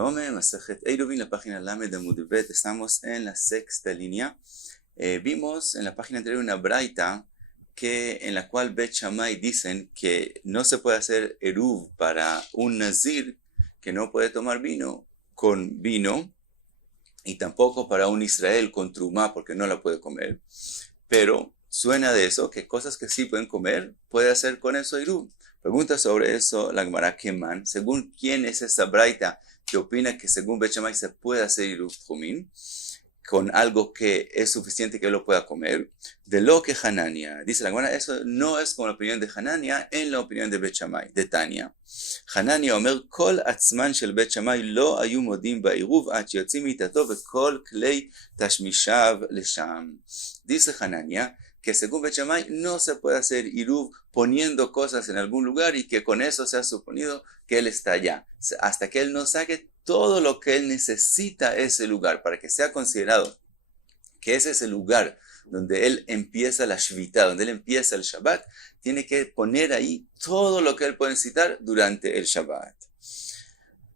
Shalom, Masejet Eiruvin, la página Lamed de Mudbet. Estamos en la sexta línea. Vimos en la página anterior una braita en la cual Bet Shammai dicen que no se puede hacer eruv para un nazir que no puede tomar vino con vino y tampoco para un Israel con trumá porque no la puede comer. Pero suena de eso que cosas que sí pueden comer, puede hacer con eso eruv. Pregunta sobre eso la Gemara Keman. Según quién es esa braita que opina que según Bet Shammai se puede hacer eruv tchumim con algo que es suficiente que él lo pueda comer, de lo que Hanania. Dice la Gemara, eso no es como la opinión de Hanania en la opinión de Bet Shammai, de Tania. Hanania omer, kol atzman shel Bet Shammai lo ayu modim ba'eruv at yotzim mitato vekol klei tashmishav lesham. Dice Hanania que según Bet Shammai no se puede hacer eruv poniendo cosas en algún lugar y que con eso se ha suponido que él está allá, hasta que él no saque todo lo que él necesita ese lugar para que sea considerado que ese es el lugar donde él empieza la Shvita, donde él empieza el Shabbat, tiene que poner ahí todo lo que él puede necesitar durante el Shabbat.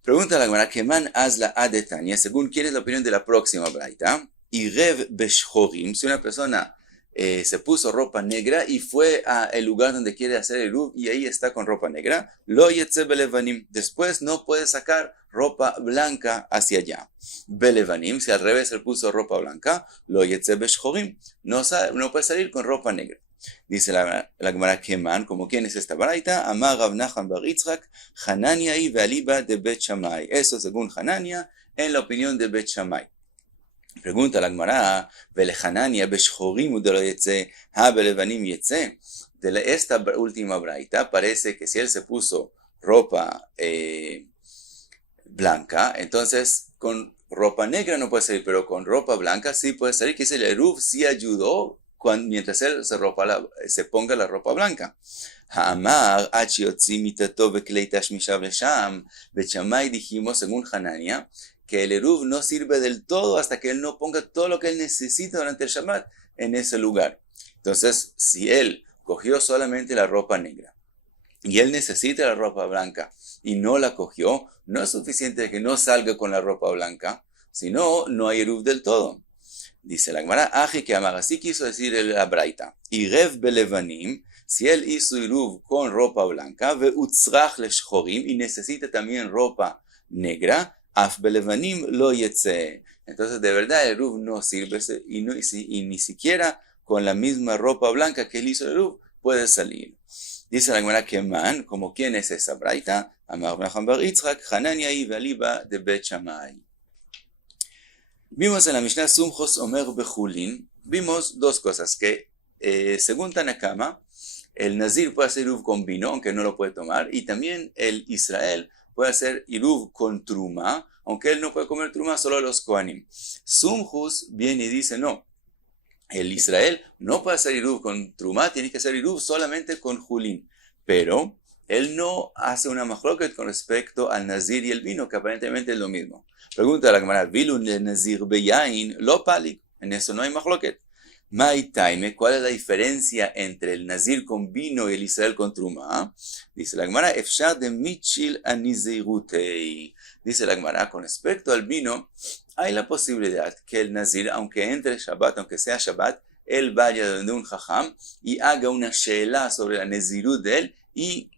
Pregunta la Gemara, Keman hazla adetania, según quién es la opinión de la próxima braita, y rev beshchorim, si una persona se puso ropa negra y fue al lugar donde quiere hacer el eruv y ahí está con ropa negra, lo yetze belevanim, después no puede sacar ropa blanca hacia allá. Belevanim, si al revés él puso ropa blanca, lo yetze beshchorim, no puede salir con ropa negra. Dice la Gemara Keman, como quién es esta braita, Amar Rav Nachman bar Yitzchak, Hanania y Valiba de Bet Shammai. Eso según Hanania, en la opinión de Bet Shammai. Pregunta la Gemara, Vele Hanania beshchorim udelo yetze, ha belevanim yetze. De esta última braita parece que si él se puso ropa blanca, entonces con ropa negra no puede salir, pero con ropa blanca sí puede salir, que el eruv sí ayudó mientras él se ponga la ropa blanca. Ha'amar achiotzi mitato veklei tashmishav lesham. Bet Shammai dijimos, según Hanania, que el eruv no sirve del todo hasta que él no ponga todo lo que él necesita durante el Shabbat en ese lugar. Entonces, si él cogió solamente la ropa negra y él necesita la ropa blanca y no la cogió, no es suficiente que no salga con la ropa blanca, sino no hay eruv del todo. Dice la Gemara, Aji que amar, así quiso decir la braita. Y rev belevanim, si él hizo eruv con ropa blanca, ve utzrach leshchorim, y necesita también ropa negra, af belevanim lo yetze. Entonces de verdad el eruv no sirve y ni siquiera con la misma ropa blanca que él hizo el eruv puede salir. Dice la Gemara Keman, como quién es esa braita, Amar Rav Nachman bar Yitzchak, Hanania y Valiba de Bet Shammai. Vimos en la Mishnah Sumchos Omer Bechulin, vimos dos cosas, que según Tanakama, el Nazir puede hacer eruv con vino, aunque no lo puede tomar, y también el Israel puede hacer eruv con truma, aunque él no puede comer truma, solo los Kohanim. Sumchus viene y dice, no, el Israel no puede hacer eruv con truma, tiene que hacer eruv solamente con julin, pero él no hace una machloket con respecto al Nazir y el vino, que aparentemente es lo mismo. Pregunta a la Gemara, Vilun le Nazir beyain lo palik, en eso no hay machloket. Mai taime, ¿cuál es la diferencia entre el Nazir con vino y el Israel con truma? Dice la Gemara, efshar de michil anizeirutei. Dice la Gemara, con respecto al vino, hay la posibilidad que el Nazir, aunque entre Shabbat, aunque sea Shabbat, él vaya donde un jajam y haga una sheela sobre la nazirut de él y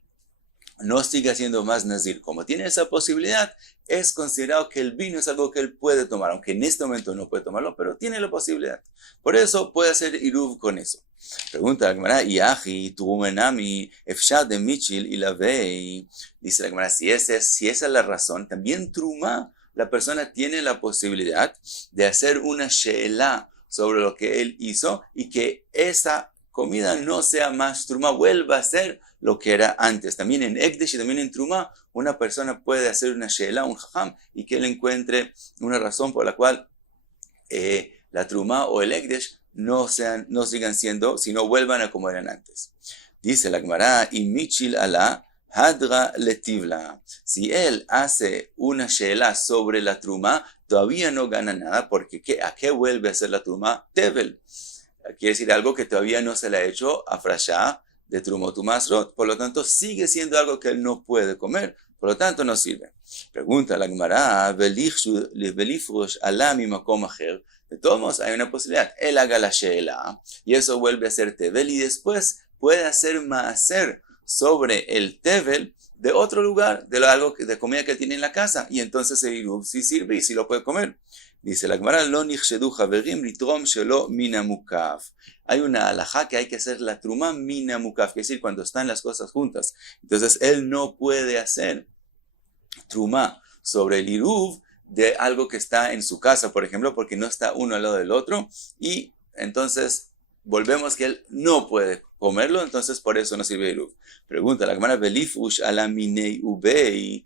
no siga siendo más nazir. Como tiene esa posibilidad, es considerado que el vino es algo que él puede tomar, aunque en este momento no puede tomarlo, pero tiene la posibilidad. Por eso puede hacer eruv con eso. Pregunta la Gemara, Yahi, Turumenami, Efshad de Michil y la Vei. Dice la Gemara, si esa es la razón, también truma, la persona tiene la posibilidad de hacer una sheela sobre lo que él hizo y que esa comida no sea más truma, vuelva a ser lo que era antes. También en Ekdesh y también en Truma, una persona puede hacer una sheela, un jajam, y que él encuentre una razón por la cual la Truma o el Ekdesh no sigan siendo, sino vuelvan a como eran antes. Dice la Gemara, y Michil ala hadra letivla. Si él hace una sheela sobre la Truma, todavía no gana nada, porque ¿a qué vuelve a hacer la Truma? Tevel. Quiere decir algo que todavía no se le ha hecho a Frashá de Trumot Umasrot. Por lo tanto, sigue siendo algo que él no puede comer. por lo tanto no sirve. Pregunta la Gemara, "Velifrush alá mi makom acher". De todos modos, hay una posibilidad. Él haga la sheela y eso vuelve a ser tevel y después puede hacer maaser sobre el tevel de otro lugar, de comida que tiene en la casa, y entonces el iruv sí sirve y sí lo puede comer. Dice la Gemara, lo nichshedu haverim litrom shelo mina mukaf. Hay una halajá que hay que hacer la truma mina mukaf, que es decir, cuando están las cosas juntas. Entonces él no puede hacer truma sobre el iruv de algo que está en su casa, por ejemplo, porque no está uno al lado del otro, y entonces volvemos que él no puede comerlo, entonces por eso no sirve iruv. Pregunta la Gemara, belifush ala minei ubei.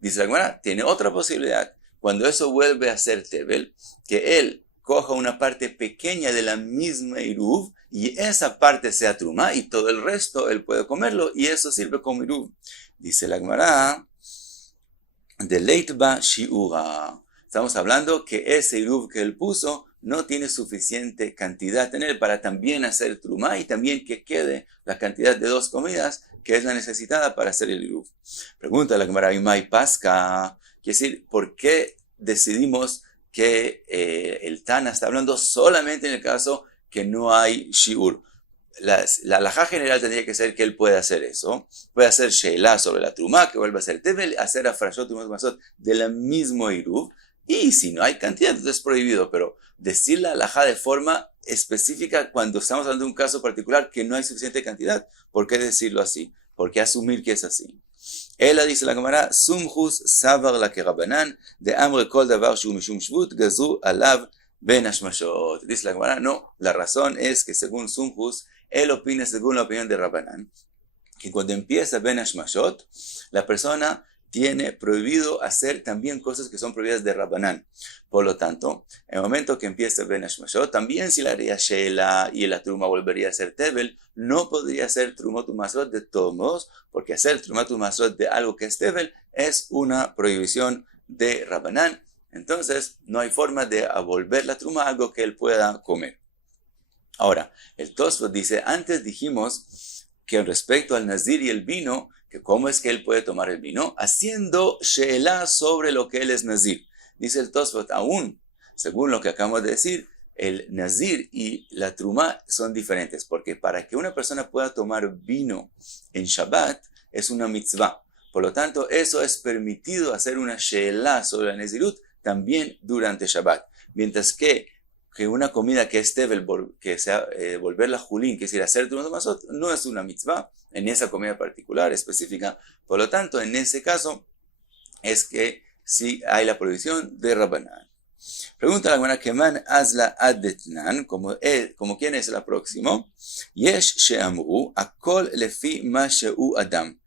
Dice la Gemara, tiene otra posibilidad. Cuando eso vuelve a ser tevel, que él coja una parte pequeña de la misma iruv y esa parte sea truma y todo el resto él puede comerlo y eso sirve como iruv. Dice la Gemara, de leitba shiura. Estamos hablando que ese iruv que él puso no tiene suficiente cantidad en él para también hacer truma y también que quede la cantidad de 2 comidas que es la necesitada para hacer el iruv. Pregunta la Gemara, ¿Imay Pasca? Quiere decir, ¿por qué decidimos que el Tana está hablando solamente en el caso que no hay shiur? La halajá general tendría que ser que él puede hacer eso. Puede hacer sheila sobre la truma, que vuelve a ser tevel, hacer afrashot y masot de la mismo iruv. Y si no hay cantidad, entonces es prohibido. Pero decir la halajá de forma específica cuando estamos hablando de un caso particular que no hay suficiente cantidad, ¿por qué decirlo así? ¿Por qué asumir que es así? Ella dice la Gemara, sumchus savar la kerabanan, de amre kol davar shu mishum shvut, gazu alav ben hashmashot. Dice la Gemara, no, la razón es que según Sumchus, él opina según la opinión de Rabbanán, que cuando empieza ben hashmashot, la persona tiene prohibido hacer también cosas que son prohibidas de Rabbanán. Por lo tanto, en el momento que empieza Ben Hashmashot, también si la haría Sheila y la truma volvería a ser Tevel, no podría ser Trumot Umasrot de todos modos, porque hacer Trumot Umasrot de algo que es Tevel es una prohibición de Rabbanán. Entonces, no hay forma de volver la truma a algo que él pueda comer. Ahora, el Tosfot dice, antes dijimos que respecto al Nazir y el vino, que cómo es que él puede tomar el vino, haciendo she'elá sobre lo que él es nazir. Dice el Tosfot, aún, según lo que acabamos de decir, el nazir y la truma son diferentes, porque para que una persona pueda tomar vino en Shabbat, es una mitzvah. Por lo tanto, eso es permitido hacer una she'elá sobre la nazirut también durante Shabbat. Mientras que una comida que es tevel, que sea volverla julín, que es decir, hacer trumot masot, no es una mitzvah en esa comida particular, específica. Por lo tanto, en ese caso, es que sí hay la prohibición de Rabbanán. Pregunta la Gemara, Keman azla adetnan, como quién es el próximo, yesh she'amru, akol lefi ma she'u adam.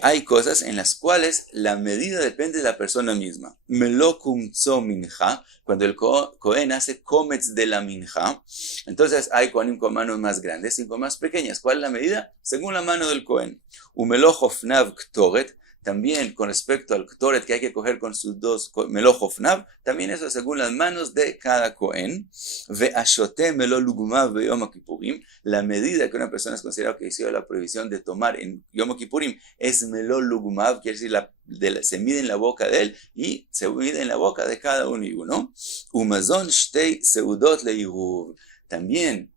Hay cosas en las cuales la medida depende de la persona misma. Melokum tzo minja, cuando el Cohen hace comets de la minja, entonces hay Cohenim con manos más grandes y con más pequeñas. ¿Cuál es la medida? Según la mano del Cohen. Umelohofnav ktoret, también con respecto al ktoret que hay que coger con sus 2 melohofnav, también eso es según las manos de cada Cohen. Ve'ashote melolugumav ve'yom kippurim, la medida que una persona es considerada que hizo la prohibición de tomar en Yom Kippurim es melolugumav, quiere decir se mide en la boca de él y se mide en la boca de cada uno y uno. Umazon shtei seudot leiruv, también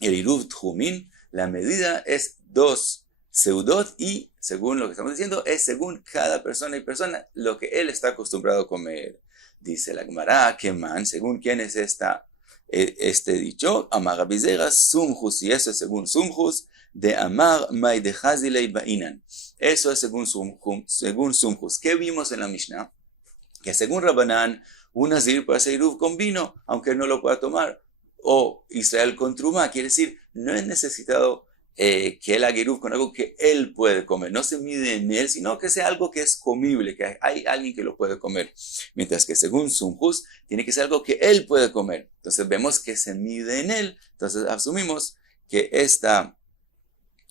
el iruv tjumin, la medida es 2 seudot y según lo que estamos diciendo es según cada persona y persona lo que él está acostumbrado a comer. Dice la Gemara, Keman, según quién es este dicho, Amar Abizera Sumchus, y eso es según Sumchus, de Amar Maidechazilei Bainan. Eso es según Sumchus. ¿Qué vimos en la Mishnah? Que según Rabbanán, un nazir puede hacer iruv con vino, aunque no lo pueda tomar. O Israel con truma, quiere decir, no es necesitado que él haga iruv con algo que él puede comer. No se mide en él, sino que sea algo que es comible, que hay alguien que lo puede comer. Mientras que según Sumchus, tiene que ser algo que él puede comer. Entonces vemos que se mide en él. Entonces asumimos que esta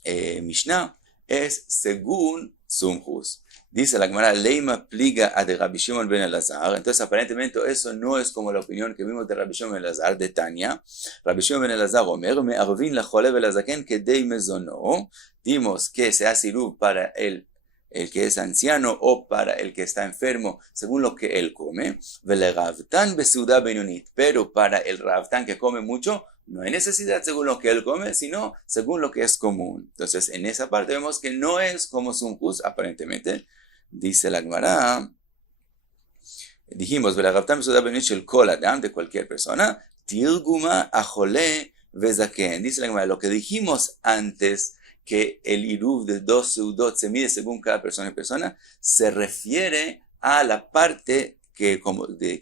Mishnah es según Sumchus. Dice la Gemara, Leima pliga a de Rabbi Shimon ben Elazar. Entonces, aparentemente, eso no es como la opinión que vimos de Rabbi Shimon ben Elazar, de Tania. Rabbi Shimon ben Elazar Omer, me arvin la chole velazaken kedei mezono. Dimos que se hace iruv para el el que es anciano o para el que está enfermo, según lo que él come. Pero para el Ravtán que come mucho, no hay necesidad según lo que él come, sino según lo que es común. Entonces, en esa parte vemos que no es como Sumkus, aparentemente. Dice la Gemara, dijimos, el kol adam de cualquier persona, tirguma ajole vezaken. Dice la Gemara, lo que dijimos antes, que el iruv de 2 seudot se mide según cada persona y persona, se refiere a la parte que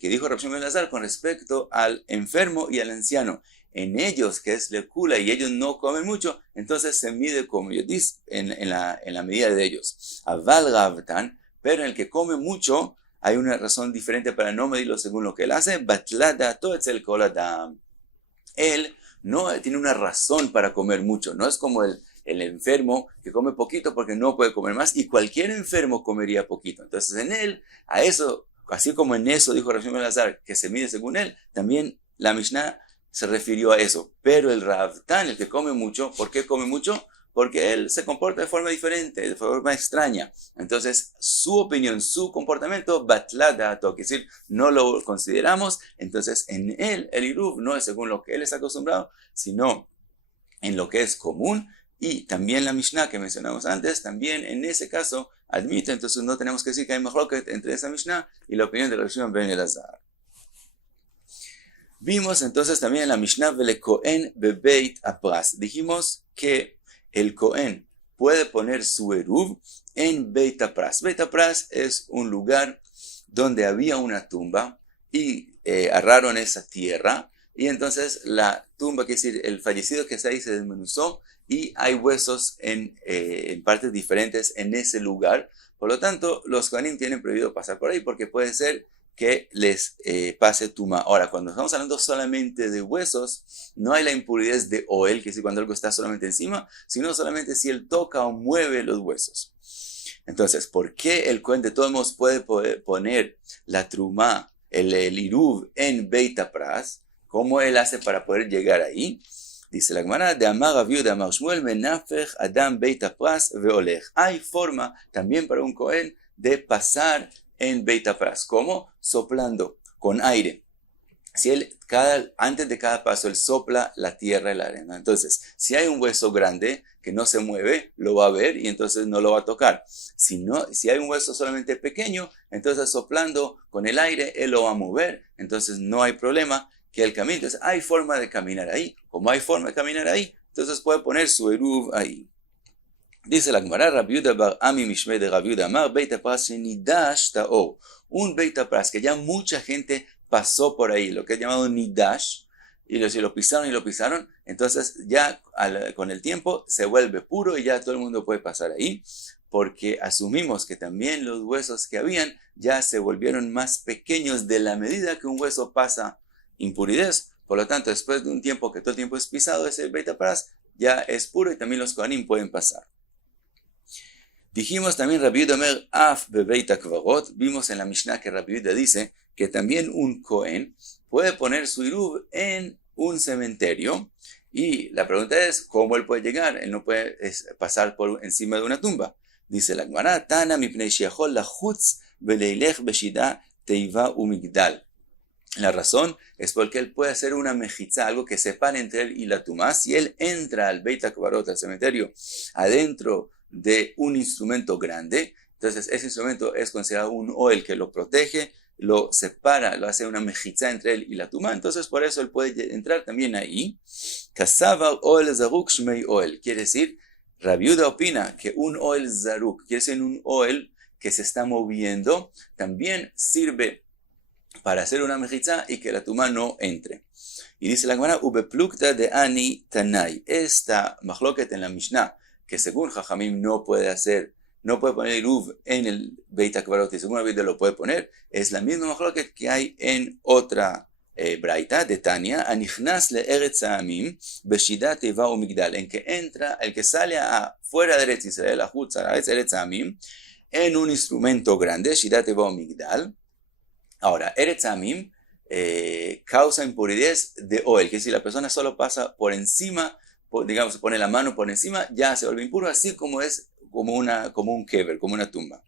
dijo Rabbi Shimon ben Elazar con respecto al enfermo y al anciano. En ellos, que es lecula, y ellos no comen mucho, entonces se mide como yo dije, en la medida de ellos. Aval Ravtan, pero en el que come mucho, hay una razón diferente para no medirlo según lo que él hace. Batlada toetzel kol adam. Él no tiene una razón para comer mucho, no es como el enfermo que come poquito porque no puede comer más, y cualquier enfermo comería poquito. Entonces en él, a eso, así como en eso dijo Rabbi Shimon ben Elazar, que se mide según él, también la Mishnah se refirió a eso. Pero el Ravtán, el que come mucho, ¿por qué come mucho? Porque él se comporta de forma diferente, de forma extraña. Entonces, su opinión, su comportamiento, batlada, quiere decir, no lo consideramos. Entonces, en él, el iruv no es según lo que él está acostumbrado, sino en lo que es común. Y también la Mishnah que mencionamos antes, también en ese caso admite. Entonces, no tenemos que decir que hay mejor que entre esa Mishnah y la opinión de Rabbi Shimon ben Elazar. Vimos entonces también en la Mishnah vele Kohen bebeit apras. Dijimos que el Kohen puede poner su eruv en Beit Apras. Beit Apras es un lugar donde había una tumba y arraron esa tierra. Y entonces la tumba, quiere decir, el fallecido que está ahí se desmenuzó y hay huesos en partes diferentes en ese lugar. Por lo tanto, los Kohanim tienen prohibido pasar por ahí porque puede ser que les pase tuma. Ahora, cuando estamos hablando solamente de huesos, no hay la impurez de oel, que es cuando algo está solamente encima, sino solamente si él toca o mueve los huesos. Entonces, ¿por qué el Kohen de todos modos puede poner la truma, el iruv en Beit Apras? ¿Cómo él hace para poder llegar ahí? Dice la Gemara, de Amar Rav Yehuda Amar Shmuel menafech adam Beit Apras veolech. Hay forma también para un Kohen de pasar en Beit Apras. ¿Cómo? Soplando con aire. Si él, antes de cada paso, él sopla la tierra y la arena. Entonces, si hay un hueso grande que no se mueve, lo va a ver y entonces no lo va a tocar. Si hay un hueso solamente pequeño, entonces soplando con el aire, él lo va a mover. Entonces, no hay problema que él camine. Entonces, hay forma de caminar ahí. Como hay forma de caminar ahí, entonces puede poner su eruv ahí. Dice la Gemara, Rabbi Yehuda bar Ami Mishmei de Rabbi Yehuda Amar, Beit Apras shenidash ta'or. Un Beit Apras que ya mucha gente pasó por ahí, lo que es llamado nidash, y lo pisaron, entonces ya con el tiempo se vuelve puro y ya todo el mundo puede pasar ahí, porque asumimos que también los huesos que habían ya se volvieron más pequeños de la medida que un hueso pasa impuridad. Por lo tanto, después de un tiempo que todo el tiempo es pisado, ese Beit Apras ya es puro y también los Kohanim pueden pasar. Dijimos también Rabbi Yehuda Omer af bebeit hakvarot. Vimos en la Mishnah que Rabbi Yehuda dice que también un Kohen puede poner su iruv en un cementerio. Y la pregunta es, ¿cómo él puede llegar? Él no puede pasar por encima de una tumba. Dice la Gemara, Tana mipnei sheyachol lachutz veleilech beshida teiva umigdal. La razón es porque él puede hacer una mejitza, algo que separe entre él y la tumba. Si él entra al Beit HaKvarot, al cementerio, adentro de un instrumento grande, entonces ese instrumento es considerado un oel que lo protege, lo separa, lo hace una mejitza entre él y la tumba, entonces por eso él puede entrar también ahí. Kasava oel zaruk shmei oel, quiere decir, Rabbi Yehuda opina que un oel zaruk, quiere decir un oel que se está moviendo, también sirve para hacer una mejitza y que la tumba no entre. Y dice la Gemara, ubeplukta de ani tanai, esta machloket en la Mishnah, que según Jajamim no puede poner iruv en el Beit HaKvarot y según Rabbi Yehuda lo puede poner, es la misma machloket que hay en otra braita de Tania, anichnas le eretz ha'amim beshida teiva umigdal, en que entra, el que sale fuera de Eretz Israel, a Chutz Eretz ha'amim, en un instrumento grande, shida teiva umigdal. Ahora, Eretz ha'amim causa impuridad de oel, que si la persona solo pasa por encima, digamos, pone la mano por encima, ya se vuelve impuro, así como es como un kever, como una tumba.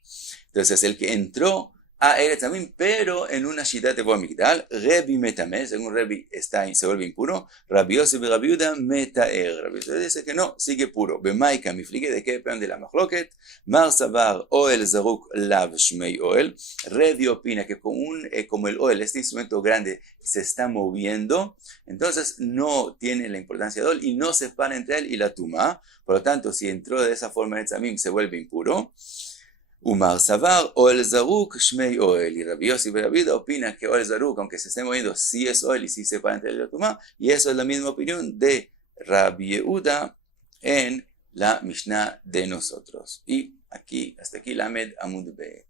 Entonces, el que entró a Eretz Amim, pero en una ciudad de Boamigdal, Rebi Metameh, según Rebi se vuelve impuro, Rabbi Yosef y Rabbi Yehuda Metaer. Rabbi Yosef dice que no, sigue puro. Bemaika miflige, ¿de qué depende la machloket? Mar Savar Oel Zaruk Lav Shmei Oel. Rebi opina que como el Oel, este instrumento grande, se está moviendo, entonces no tiene la importancia de Oel y no se separa entre él y la tumba. Por lo tanto, si entró de esa forma en Eretz Amim, se vuelve impuro. Umar Savar, Oel Zaruk, Shmei Oel. Y Rabbi Yossi y Rabbi Yehuda opina que Oel Zaruk, aunque se esté moviendo, sí es Oel y sí se para entre la tumba. Y eso es la misma opinión de Rabbi Yehuda en la Mishnah de nosotros. Y aquí, hasta aquí, Lamed Amud Bet.